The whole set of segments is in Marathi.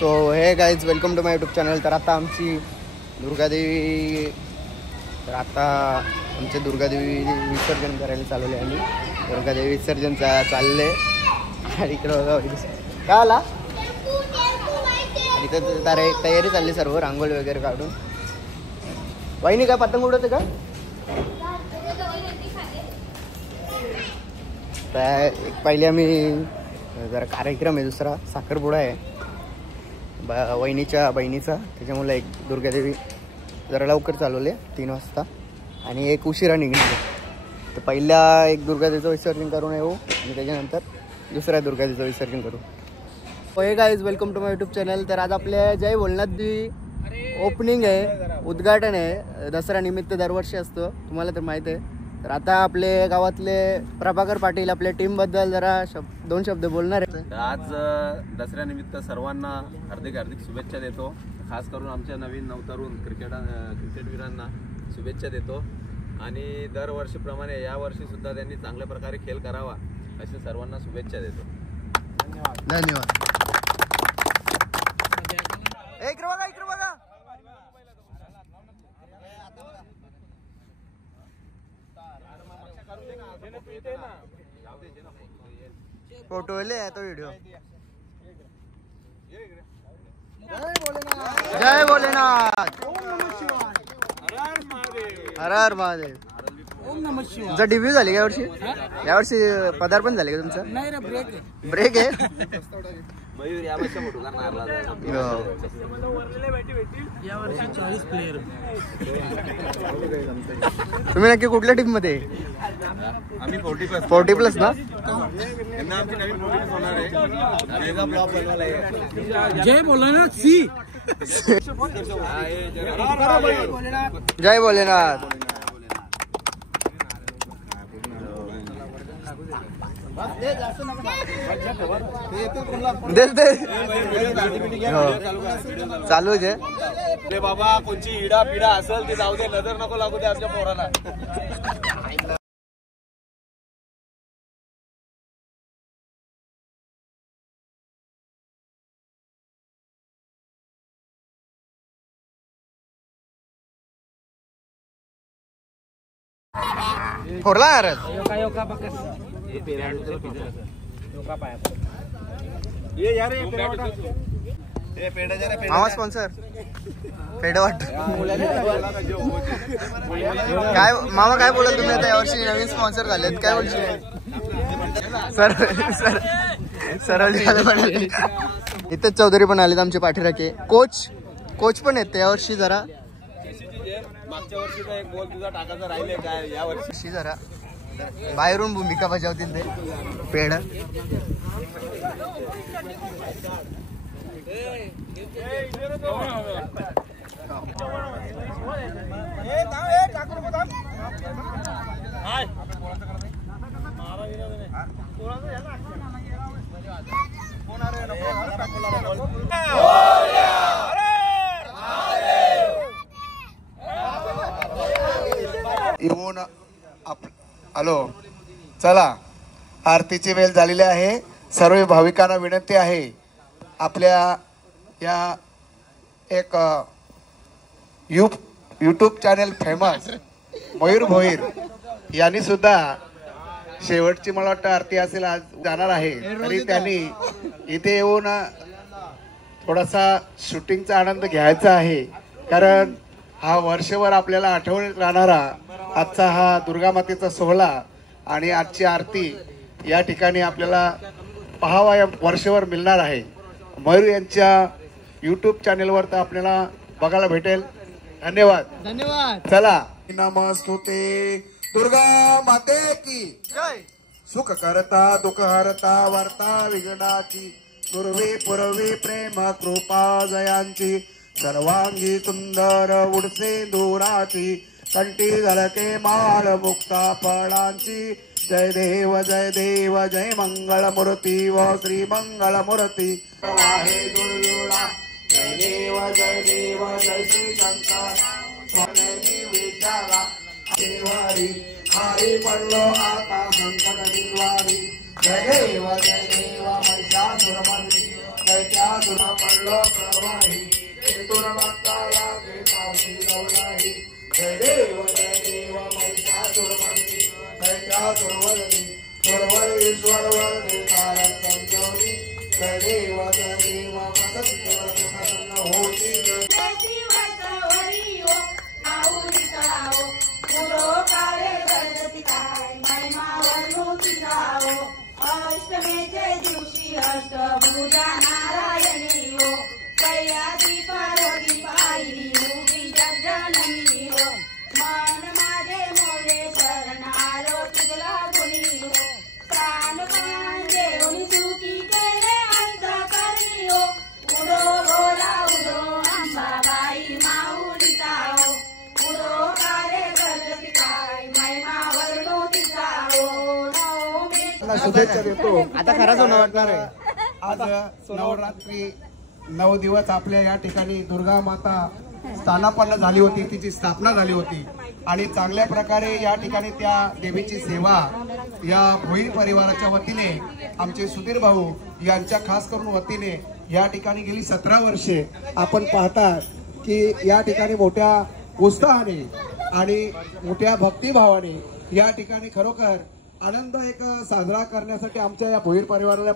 So hey guys welcome to my YouTube channel. तर आता आमची दुर्गादेवी दुर्गादेवी विसर्जन करायला चालवले आम्ही. दुर्गादेवी विसर्जन चालले आणि इकडं बघा काय आला इथं तयारी चालली सर्व रांगोळी वगैरे काढून. वहिनी काय पतंग उडवते का? पहिले आम्ही जरा कार्यक्रम आहे, दुसरा साखरपुडा आहे वहिनीच्या बहिणीचा, त्याच्यामुळे एक दुर्गादेवी जरा लवकर चालवले 3 वाजता आणि एक उशिरा निघाले. तर पहिल्या एक दुर्गादेवीचं विसर्जन करून येऊ आणि त्याच्यानंतर दुसऱ्या दुर्गादेवीचं विसर्जन करू. Hey guys welcome to my YouTube channel. तर आज आपल्या जय भोलेनाथ ओपनिंग आहे, उद्घाटन आहे. दसरा निमित्त दरवर्षी असतो, तुम्हाला तर माहीत आहे. तर आता आपले गावातले प्रभाकर पाटील आपल्या टीमबद्दल जरा 2 शब्द बोलणार आहेत. आज दसऱ्यानिमित्त सर्वांना हार्दिक शुभेच्छा देतो. खास करून आमच्या नवीन नवतरुण क्रिकेटवीरांना शुभेच्छा देतो आणि दरवर्षीप्रमाणे यावर्षीसुद्धा त्यांनी चांगल्या प्रकारे खेळ करावा असे सर्वांना शुभेच्छा देतो. धन्यवाद. इकडे बघा. फोटो ले तो वीडियो. जय भोलेनाथ. हर हर महादेव. तुमचा डेब्यू झाली का यावर्षी पदार्पण झाले का तुमचं? नाही रे, ब्रेक आहे. तुम्ही नक्की कुठल्या टीम मध्ये? आम्ही 40+ ना. जय भोलेनाथ सी. जय भोलेनाथ. चालू आहे बाबा. कोणची इडा पिडा असेल ते जाऊ दे, नजर नको लागू दे आमच्या पोराला. फोडला यार. मामा स्पॉन्सर पेडवाट. काय मामा काय बोलत तुम्ही आता? यावर्षी नवीन स्पॉन्सर झालेत, काय बोलशील? सर इथेच चौधरी पण आलेत आमचे पाठीराखे. कोच पण येते यावर्षी. जरा मागच्या वर्षीचा एक बॉल तुझा टाकायचा राहिले काय या वर्षी जरा बाहेरून भूमिका बजावतील ते पेड. येऊन हॅलो, चला आरतीची वेळ झालेली आहे. सर्व भाविकांना विनंती आहे, आपल्या या एक YouTube channel famous Mayur Bhoir यांनी सुद्धा शेवटची मला वाटतं आरती असेल आज जाणार आहे, तरी त्यांनी इथे येऊन थोडासा शूटिंगचा आनंद घ्यायचा आहे. कारण हा वर्षभर आपल्याला आठवणीत राहणारा आजचा हा दुर्गा मातेचा सोहळा आणि आजची आरती या ठिकाणी आपल्याला पाहावा या वर्षभर मिळणार आहे. मयूर यांच्या यूट्यूब चॅनेलवर तर आपल्याला बघायला भेटेल. धन्यवाद. चला, नमस्तुते दुर्गा माते की जय. सुख करता दुःख हरता वार्ता विघ्नाची दुर्वे पुरवे प्रेम कृपा जयांची सर्वांगी सुंदर उडसे दुराची कंठी झळके माळ मुक्ता फळांची. जय देव जय मंगल मूर्ती व श्री मंगल मूर्ती. आहे दुर्जुळा जय देव जय श्री शंकर स्वामी विचारा देवारी हरी पडलो आता संकट निवारी. जय देव महिषासुरमर्दिनी जय महिषासुरा पडलो प्रवाही तेथून भक्ताला भेटावशी गवलाही जय देव महिषासुरमर्दिनी दैत्यासुरवदनी सर्वईश्वर वरदे कारक संजोनी जय देव प्रसन्न होती अष्टमीचे दिवशी अष्टभुजा नारायणी हो कैयादी पार्वती पाहिली उभी जगजननी हो मन माझे मोरे शरण आलो तुझला गुणी हो प्राण देऊन सुखी केले अंत करी हो उडो बोला उडो अंबाबाई माऊलीचा हो उडो कार्य करती काय महिमा वर्णो तिचा हो शुभेच्छा देतो. आता खरा सोनं वाटणार आहे. आज नवरात्री 9 दिवस आपल्या या ठिकाणी दुर्गा माता स्थानापन्न झाली होती, तिची स्थापना झाली होती आणि चांगल्या प्रकारे या ठिकाणी त्या देवीची सेवा या भोईर परिवाराच्या वतीने आमचे सुधीर भाऊ यांच्या खास करून वतीने या ठिकाणी गेली 17 वर्षे आपण पाहता की या ठिकाणी मोठ्या उत्साहाने आणि मोठ्या भक्तिभावाने या ठिकाणी खरोखर आनंद एक साजरा करण्यासाठी आमच्या या भोईर परिवाराला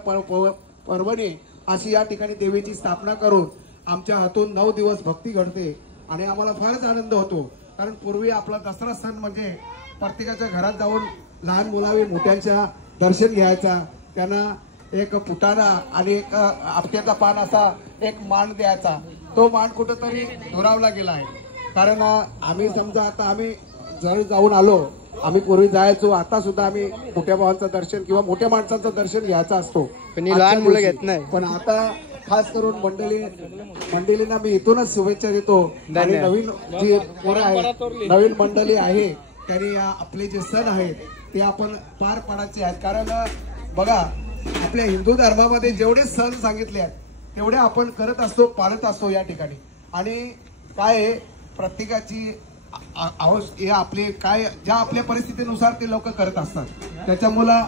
पर्वणी अशी या ठिकाणी देवीची स्थापना करून आमच्या हातून 9 दिवस भक्ती घडते आणि आम्हाला फारच आनंद होतो. कारण पूर्वी आपला दसरा सण म्हणजे प्रत्येकाच्या घरात जाऊन लहान मुलावे मोठ्यांच्या दर्शन घ्यायचा, त्यांना एक फुटाणा आणि एक आपट्याचा पान असा एक मान द्यायचा. तो मान कुठंतरी दुरावला गेला आहे. कारण आम्ही समजा आता आम्ही जर जाऊन आलो, आम्ही पूर्वी जायचो, आता सुद्धा आम्ही मोठ्या भावांचं दर्शन किंवा मोठ्या माणसांचं दर्शन घ्यायचं असतो, पण लहान मुलं घेत नाही. पण आता खास करून मंडळींना मी इथूनच शुभेच्छा देतो. आणि नवीन जी पोरं आहेत, नवीन मंडळी आहे, त्यांनी आपले जे सण आहेत ते आपण पार पाडायचे आहेत. कारण बघा आपल्या हिंदू धर्मामध्ये जेवढे सण सांगितले आहेत तेवढे आपण करत असतो, पाळत असतो या ठिकाणी. आणि काय प्रत्येकाची आपले काय ज्या आपल्या परिस्थितीनुसार ते लोक करत असतात, त्याच्यामुळं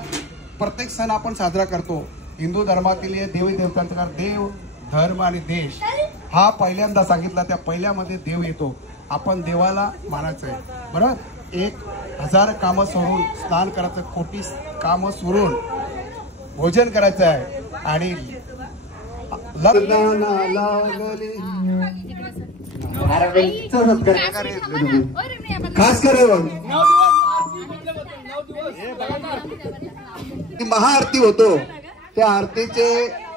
प्रत्येक सण आपण साजरा करतो. हिंदू धर्मातील देवी देवतांचा देव धर्म आणि देश हा पहिल्यांदा सांगितला, त्या पहिल्यामध्ये देव येतो. आपण देवाला मानायचं आहे बरोबर. 1000 कामं सोडून स्नान करायचं, खोटी कामं सोडून भोजन करायचं आहे. आणि खास करून महाआरती होतो, त्या आरतीचे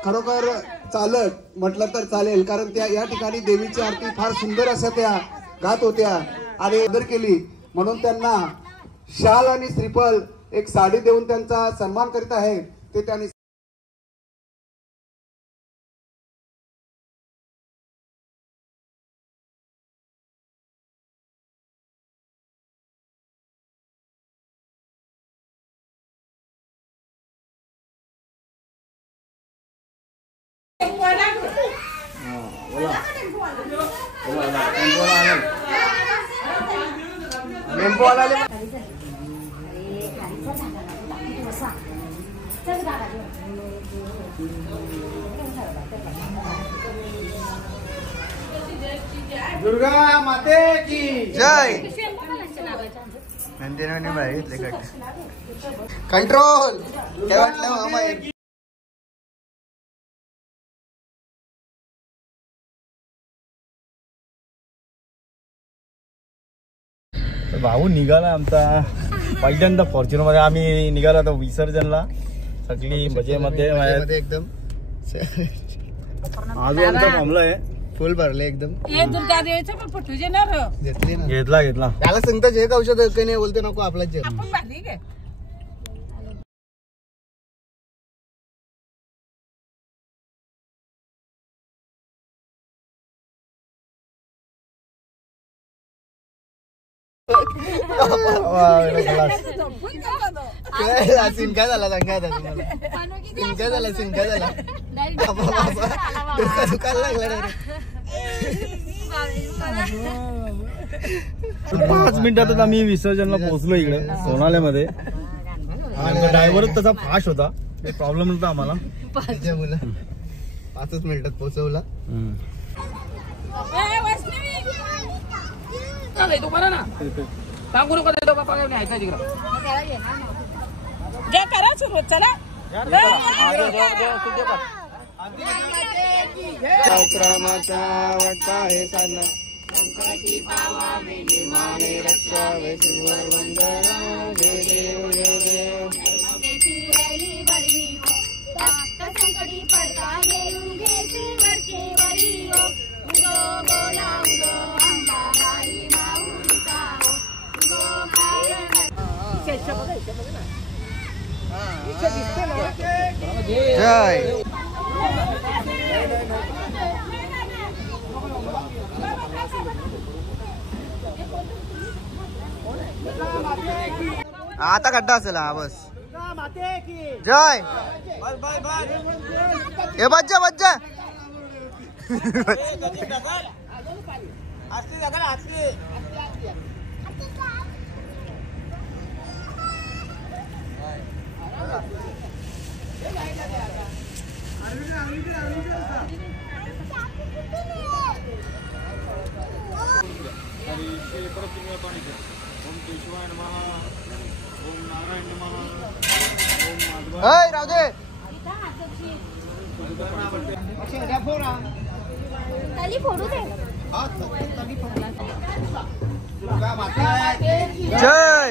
खरोखर चालक म्हटलं तर चालेल. कारण त्या या ठिकाणी देवीची आरती फार सुंदर अशा त्या गात होत्या आणि आदर केली म्हणून त्यांना शाल आणि श्रीफल एक साडी देऊन त्यांचा सन्मान करीत आहे. ते त्यांनी दुर्गा माते की जय. नंदिनी बाई कंट्रोल काय वाटलं मामा. भाऊ निघाला आमचा पहिल्यांदा फॉर्च्युनर मध्ये आम्ही निघालो आता विसर्जनला सगळी मजेमध्ये एकदम आजू आमचा थांबला आहे फुल भरले एकदम. घेतला घेतला त्याला सांगता जे औषध काही नाही बोलते नको आपला जे सीन काय झाला सांगा आता तुम्हाला. सीन काय झाला सीन काय झाला दुकान लागला. 5 मिनिटातच आम्ही विसर्जनला पोहोचलो इकडे सोनाल्यामध्ये. ड्रायव्हरच तसा फास्ट होता, प्रॉब्लेम नव्हता आम्हाला. 5 मिनिटात पोहोचवला. तू बरा ना सांगू नको देतो का पगार नाही तिकडं जे करा सुरू चला रामाचा वाटपा हे साधना संकटी पावावे निर्माणे रक्षावे सुवर वंदना जय देव जय देव संकटी पडता घेऊन घेसी वरचे वरी हो उदो बोला उदो अंबाबाई माऊलीचा हो उदो जय. आता खड्डा असेल हा बस. जय हे बच्चा बच्चा राहू दे. जय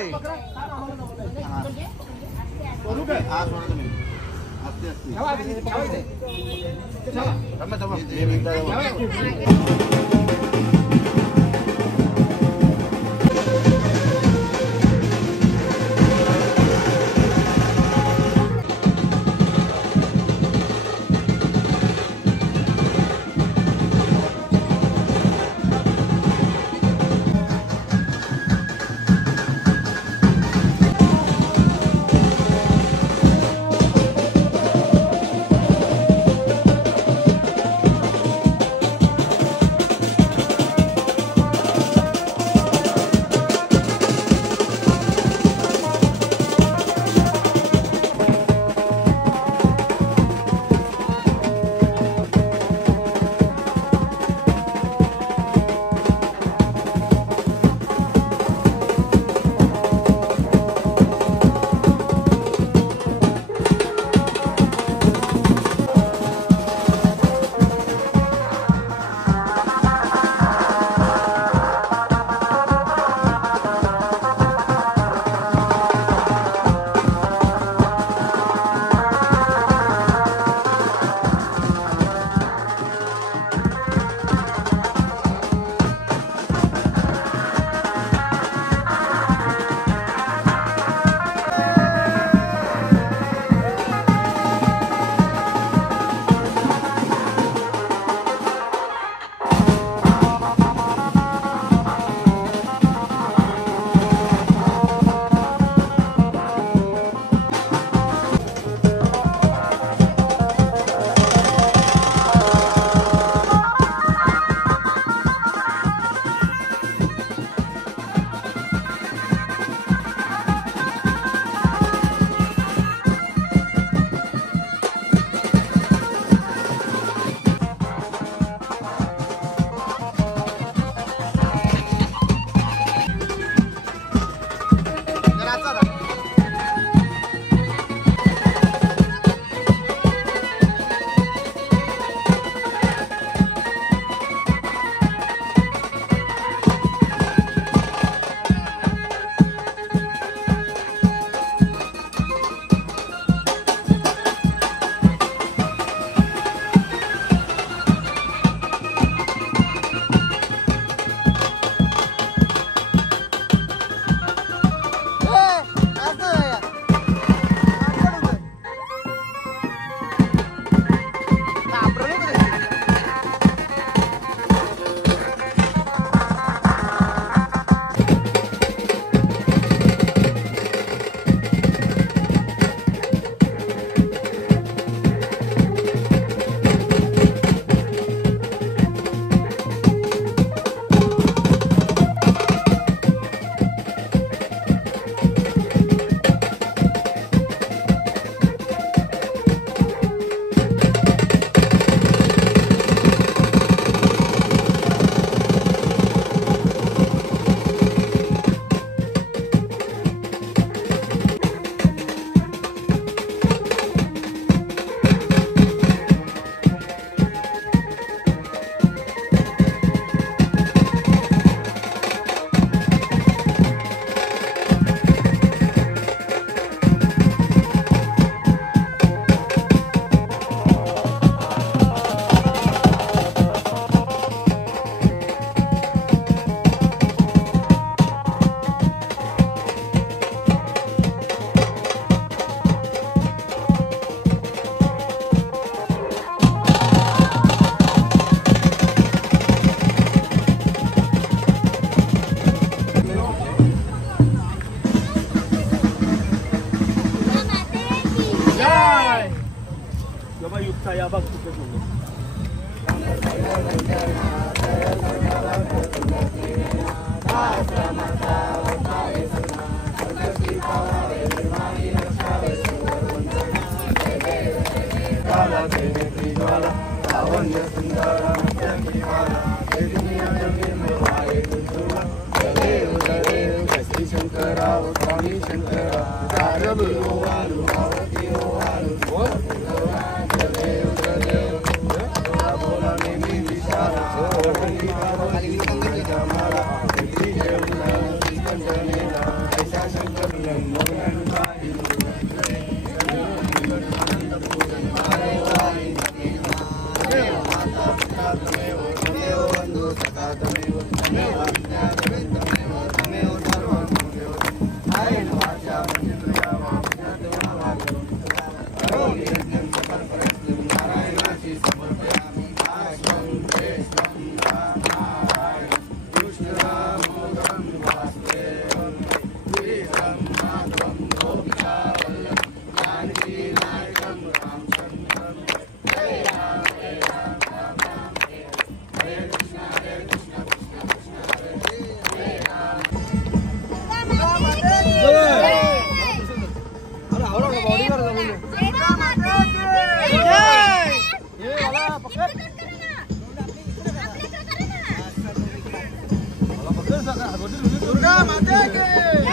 दुर्गा माता की